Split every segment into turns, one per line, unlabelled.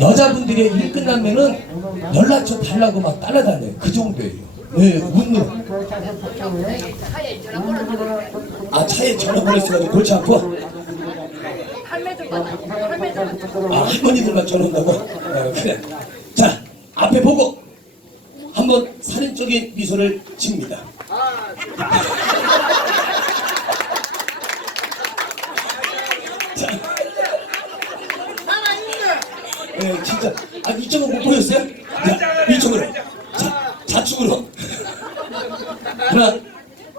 여자분들이 일 끝나면은 연락처 달라고 막 따라다녀요. 그 정도예요. 예, 웃는. 아, 차에 전화 보냈어가지고 골치 아파? 아, 할머니들만 전화한다고? 어, 그래. 자, 앞에 보고 한번 살인적인 미소를 짓습니다. 네, 진짜. 아, 이쪽은 못 보였어요? 자, 이쪽으로. 자, 좌측으로. 하나,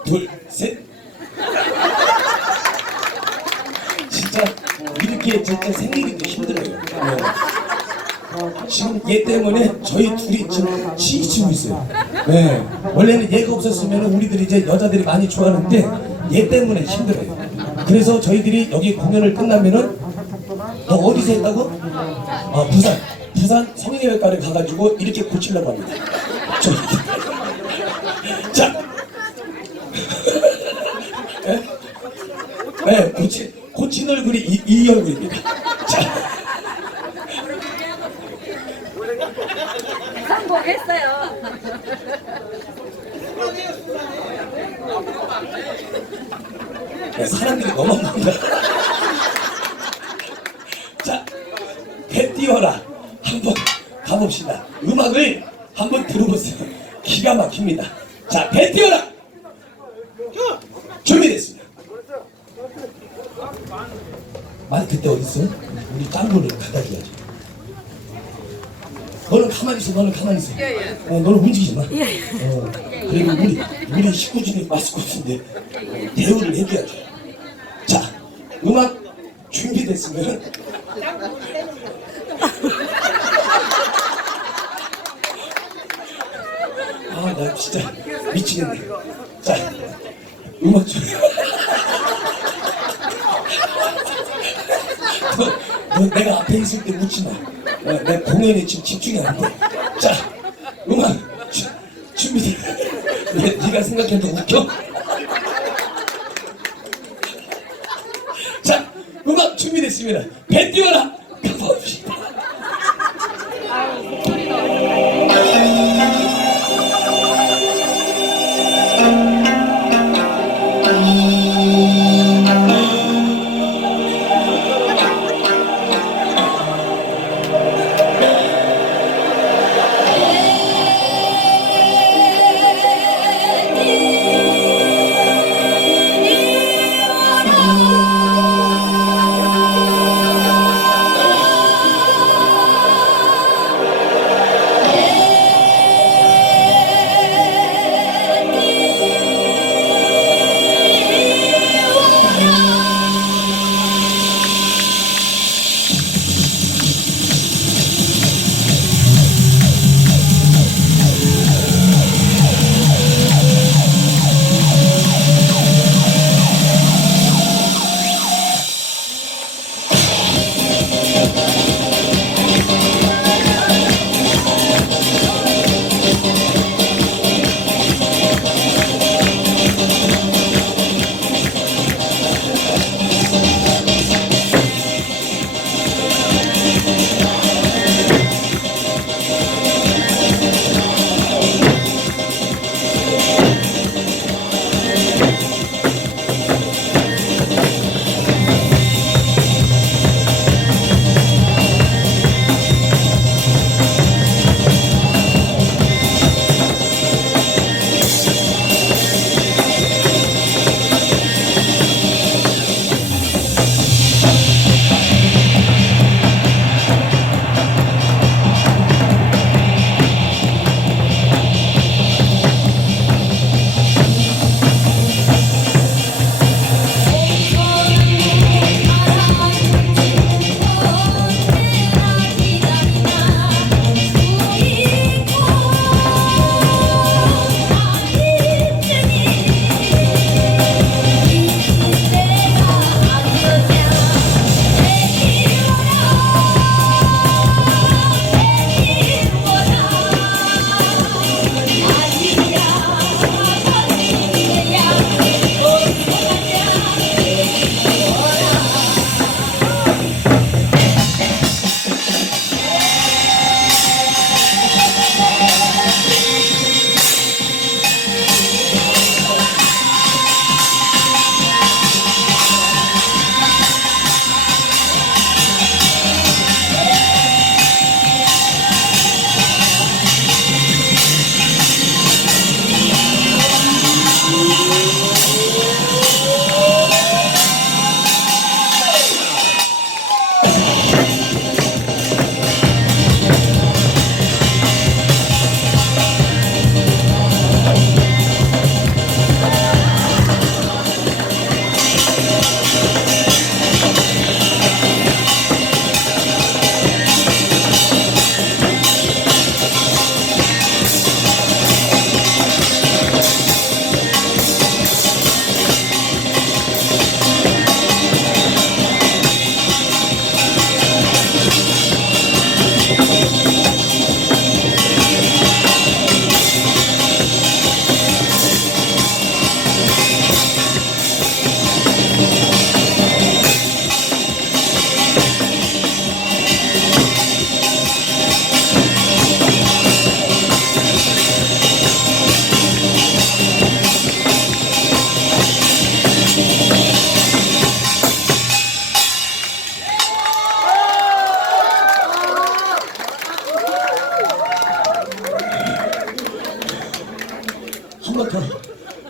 둘, 셋. 진짜 이렇게 진짜 생기기도 힘들어요. 네. 지금 얘 때문에 저희 둘이 지금 치이치고 있어요. 네. 원래는 얘가 없었으면 우리들이 이제 여자들이 많이 좋아하는데 얘 때문에 힘들어요. 그래서 저희들이 여기 공연을 끝나면은 너 어디서 했다고? 아 부산. 부산 성형외과를 가가지고 이렇게 고치려고 합니다. 저, 자. 네? 네, 고치, 고친 얼굴이 이, 이 얼굴입니다. 자.
성공했어요.
네, 사람들이 너무 많다. 자, 배 띄워라. 한번 가봅시다. 음악을 한번 들어보세요. 기가 막힙니다. 자, 배 띄워라. 준비됐습니다. 말 그때 어딨어? 우리 짱구를 갖다 줘야지. 너는 가만히 있어, 너는 가만히 있어. 어, 너는 움직이지 마. 어, 그리고 우리, 우리 식구 중에 마스코트인데 대우를 해줘야죠. 자, 음악 준비됐으면 나 진짜 미치겠네. 자, 음악 준비. 너, 너 내가 앞에 있을 때 웃지 마. 어, 내 공연에 지금 집중이 안 돼. 자, 음악 주, 준비돼. 왜 네가 생각해도 웃겨? 자, 음악 준비됐습니다. 배 띄워라.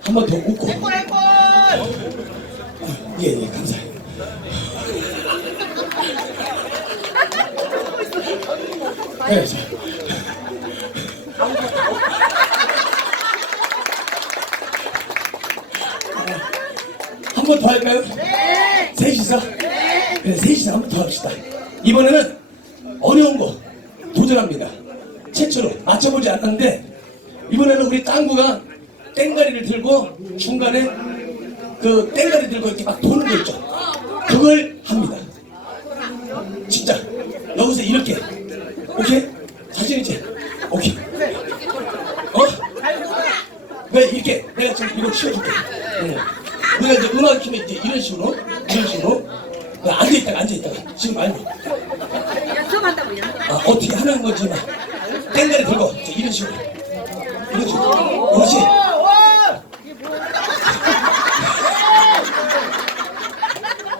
한 번 더 웃고. 예, 예, 감사해요. 네, 자. 한 번 더 할까요? 네. 셋이서? 네. 그래, 셋이서 한 번 더 합시다. 이번에는 어려운 거 도전합니다. 최초로 맞춰보지 않았는데 이번에는 우리 짱구가 땡가리를 들고 중간에 그 땡가리 들고 이렇게 막 도는 거 있죠. 그걸 합니다. 진짜 여기서 이렇게 오케이 자신 있지? 오케이 어? 내가 이렇게 내가 지금 이거 치워줄게. 응. 우리가 이제 음악 키면 이제 이런 식으로 이런 식으로 앉아 있다가 앉아 있다가 지금 말고. 아, 어떻게 하는 건지 막 땡가리 들고 이제 이런 식으로 이런 식으로 그렇지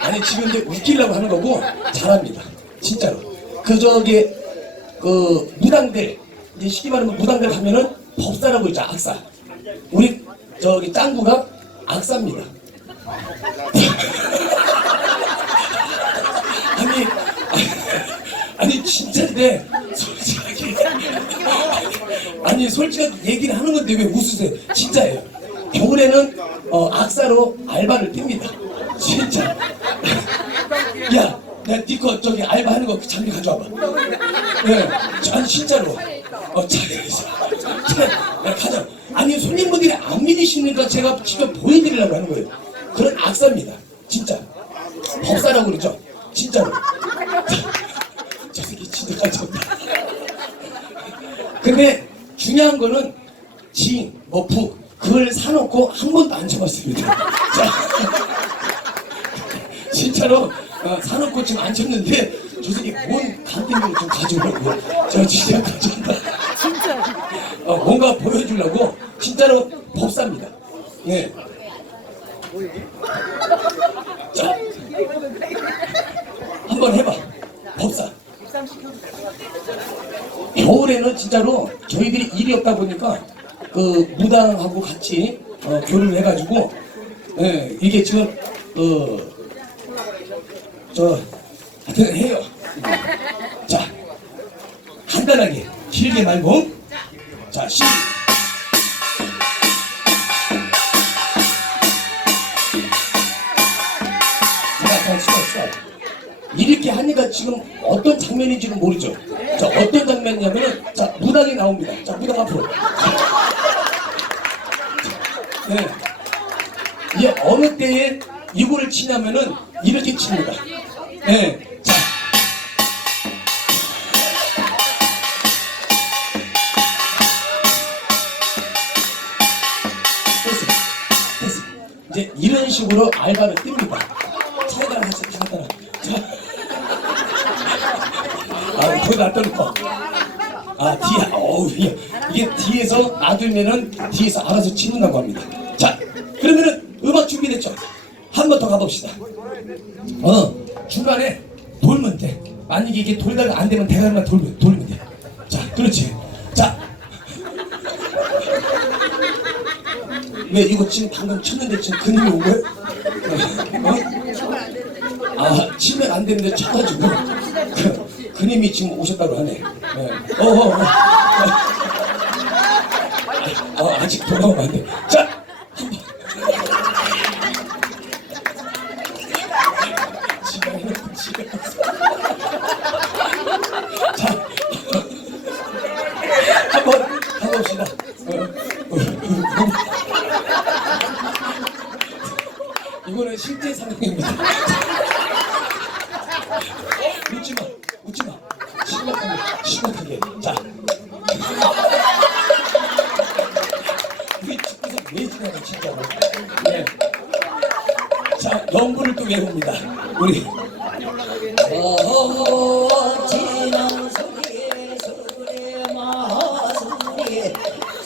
아니 지금 이제 웃기려고 하는 거고 잘합니다. 진짜로. 그 저기 그 무당들 이제 쉽게 말하면 무당들 가면은 법사라고 있죠 악사. 우리 저기 짱구가 악사입니다. 아니 아니 진짜인데 솔직하게. 아니 솔직하게 얘기를 하는 건데 왜 웃으세요? 진짜예요. 겨울에는 어, 악사로 알바를 띱니다. 진짜 야 내가 니거 저기 알바 하는 거 장비 가져와봐. 예 아니 진짜로. 어 잘했어 야 가자. 아니 손님분들이 안 믿으시니까 제가 직접 보여드리려고 하는 거예요. 그런 악사입니다. 진짜. 법사라고 그러죠. 진짜로. 저 새끼 진짜 가졌다. 근데 중요한 거는 지, 뭐 부, 그걸 사놓고 한 번도 안 쳐봤습니다. 자, 진짜로 어, 지금 안 쳤는데 저 새끼 뭔 간땡이를 좀 가져오려고 저 진짜 가져온다. 진짜. 어, 뭔가 보여주려고 진짜로 법사입니다. 네. 자, 한번 해봐. 법사. 겨울에는 진짜로 저희들이 일이 없다 보니까 그 무당하고 같이 어, 교류를 해가지고 예, 이게 지금 어 저 하여튼 해요. 자 간단하게 길게 말고 자 시. 내가 더 써. 이렇게 하니까 지금 어떤 장면인지 는 모르죠. 자, 어떤 장면이냐면은, 자, 무당이 나옵니다. 자, 무당 앞으로. 네. 이게 어느 때에 이거를 치냐면은, 이렇게 칩니다. 네. 이제 이런 식으로 알바를 띱니다. 차에다가 같이 차에다가. 자. 아, 거기 놔둬 놓고. 아, 뒤에, 어우, 이게 뒤에서 놔두면은 뒤에서 알아서 치는다고 합니다. 자, 그러면은 음악 준비됐죠? 한 번 더 가봅시다. 어, 중간에 돌면 돼. 만약에 이게 돌다가 안 되면 대가리만 돌면, 돌면 돼. 자, 그렇지. 자. 왜 이거 지금 방금 쳤는데 지금 근육이 온 거예요? 어? 아, 치면 안 되는데 쳐가지고. 그, 그님이 지금 오셨다고 하네. 네. 어, 어, 어. 어, 아직 돌아오면 안 돼. 자! 한 번. 지가 해놓고 지가 했어. 자. 한번 가봅시다. 어, 어, 어. 이거는 실제 상황입니다. 웃지 마, 웃지 마. 심각하게, 심각하게. 자. 우리 집에서 왜 지나가, 진짜로. 네. 자, 영구를 또 외웁니다. 우리.
어, 지난 소리 소리 마소리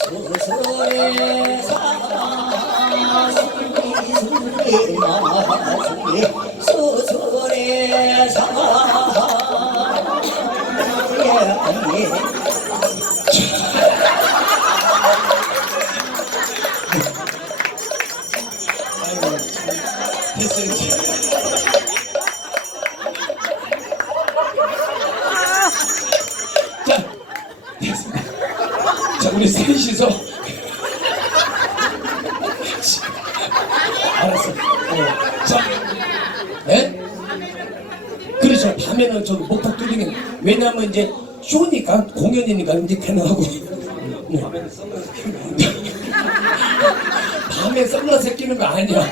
소소리 사소리 소리 마소리 소소리 사소리
셋이서. 알았어. 어, 자, 네? 그렇죠. 밤에는 저 목탁 두드리면 왜냐면 이제 쇼니까 공연이니까 이제 가능하고. 네. 밤에 선글라스 끼는 거 아니야.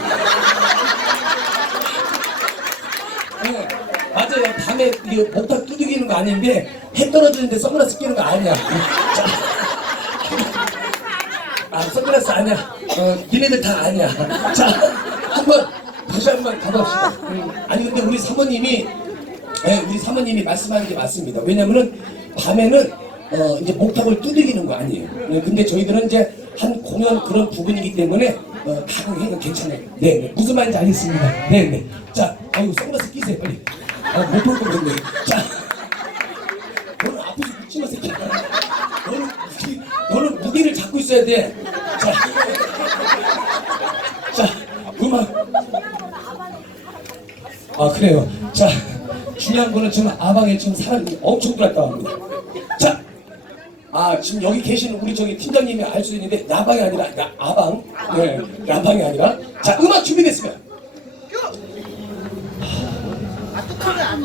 네, 맞아요. 밤에 목탁 두드리는 거 아닌데 해 떨어지는데 선글라스 끼는 거 아니야. 자. 아 선글라스 아니야. 어, 니네들 다 아니야. 자, 한번 다시 한 번 가봅시다. 음, 아니 근데 우리 사모님이 예, 우리 사모님이 말씀하는 게 맞습니다. 왜냐면은 밤에는 어, 이제 목탁을 두들기는 거 아니에요. 예, 근데 저희들은 이제 한 공연 그런 부분이기 때문에 어, 가능해요. 괜찮아요. 네, 네. 무슨 말인지 알겠습니다. 네, 네. 자, 아이고 선글라스 끼세요 빨리. 아, 못볼 거겠네. 자, 너는 아프지 묻지마 새끼야. 너는 무기, 너는 무기를 잡고 있어야 돼. 자, 자, 음악. 아 그래요. 자 중요한 거는 지금 아방에 지금 사람이 엄청 들었다 합니다. 자, 아 지금 여기 계신 우리 저기 팀장님이 알 수 있는데 나방이 아니라 나, 아방, 네, 나방이 아니라 자 음악 준비됐으면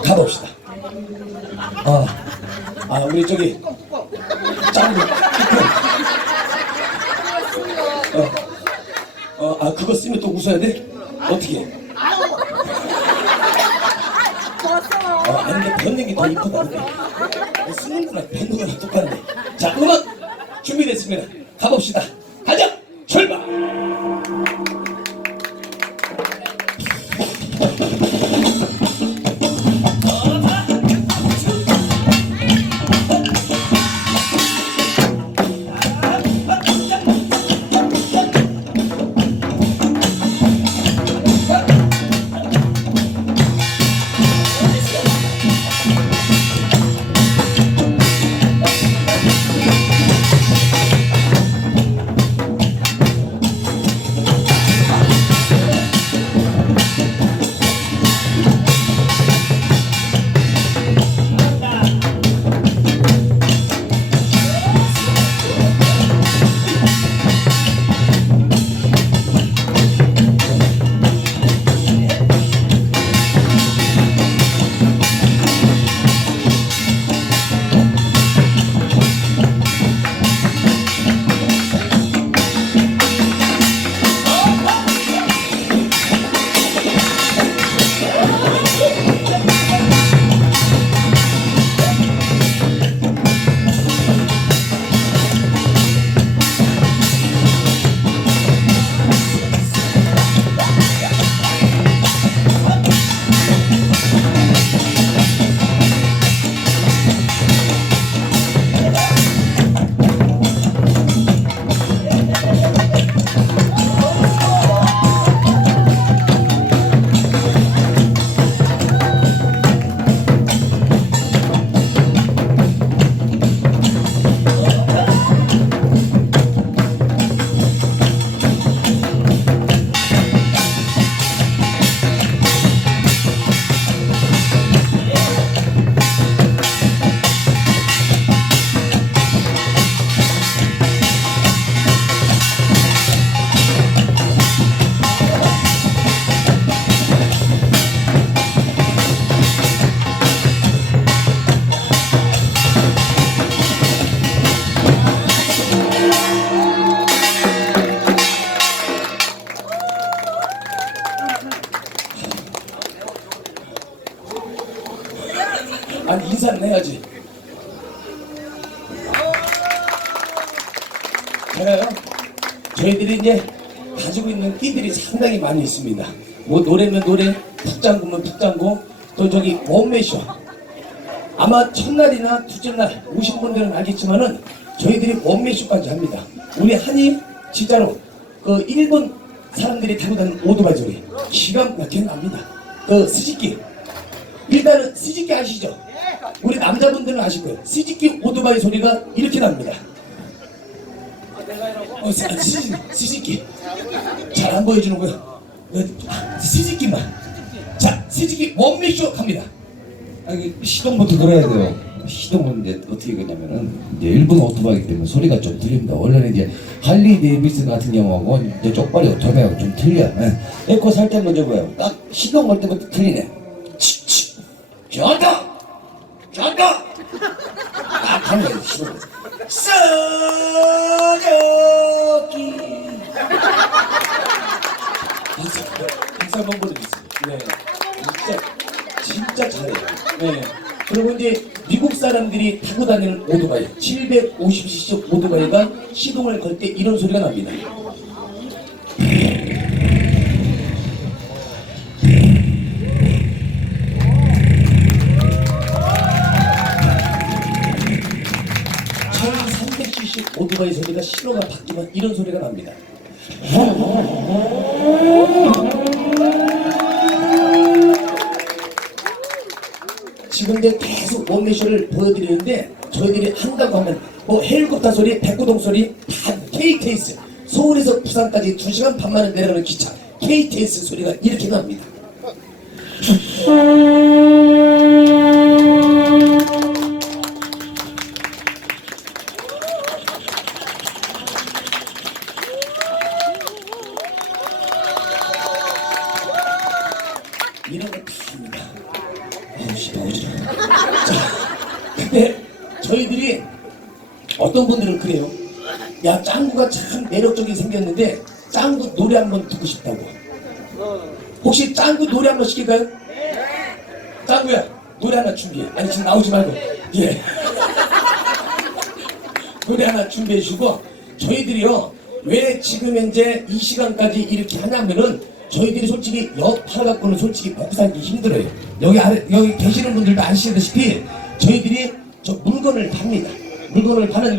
가봅시다. 아, 아 우리 저기 짱구, 어, 어, 아 그거 쓰면 또 웃어야 돼? 어떻게? 해? 어, 아니 근데 뱉는 게 더 이쁘다 근데 쓰는 거랑 뱉는 거랑 똑같네 자 음악 준비됐습니다 가봅시다 인사는 해야지. 제가요 저희들이 이제 가지고 있는 끼들이 상당히 많이 있습니다. 뭐 노래면 노래 푹장구면 푹장구 또 저기 원매쇼. 아마 첫날이나 둘째 날 오신 분들은 알겠지만은 저희들이 원매쇼까지 합니다. 우리 한이 진짜로 그 일본 사람들이 타고 다니는 오토바이 소리 기가 막히게 납니다. 그 스즈키. 일단은 스즈키 아시죠? 우리 남자분들은 아실 거예요. 스즈키 오토바이 소리가 이렇게 납니다. 어, 스, 아, 스, 스즈키. 잘안 보여주는고요. 어, 스즈키만. 자, 스즈키 원미쇼 갑니다.
아, 시동부터 들어야 돼요.
시동은 이제 어떻게 그냐면은 이제 일본 오토바이기 때문에 소리가 좀 들립니다. 원래는 이제 할리 데이비슨 같은 경우하고 이제 쪽발이 오토바이하고 좀 틀려. 예. 에코 살짝 넣어줘봐요. 딱 시동 걸 때부터 틀리네. 치치. 좋다. 좋다. 딱 하는 거예요. 시동. 써저기. 박수, 박수 한번 보내주세요. 네. 진짜, 진짜 잘해요. 네. 그리고 이제 미국 사람들이 타고 다니는 오토바이, 750cc 오토바이가 시동을 걸 때 이런 소리가 납니다. 신호가 바뀌면 이런 소리가 납니다. 지금 이제 계속 원맨쇼를 보여드리는데 저희들이 한다고 하면 뭐 헬리콥터 소리, 백구동 소리 다 KTX 서울에서 부산까지 2시간 반 만에 내려가는 기차 KTX 소리가 이렇게 납니다. 어우 씨 너무 싫어. 자, 근데 저희들이 어떤 분들은 그래요. 야 짱구가 참 매력적이 생겼는데 짱구 노래 한 번 듣고 싶다고. 혹시 짱구 노래 한 번 시킬까요? 짱구야 노래 하나 준비해. 아니 지금 나오지 말고. 예. 노래 하나 준비해 주고 저희들이요 왜 지금 현재 이 시간까지 이렇게 하냐면은 저희들이 솔직히 여 팔아갖고는 솔직히 살기 힘들어요. 여기 아래 여기 계시는 분들도 아시다시피 저희들이 저 물건을 팝니다. 물건을 파는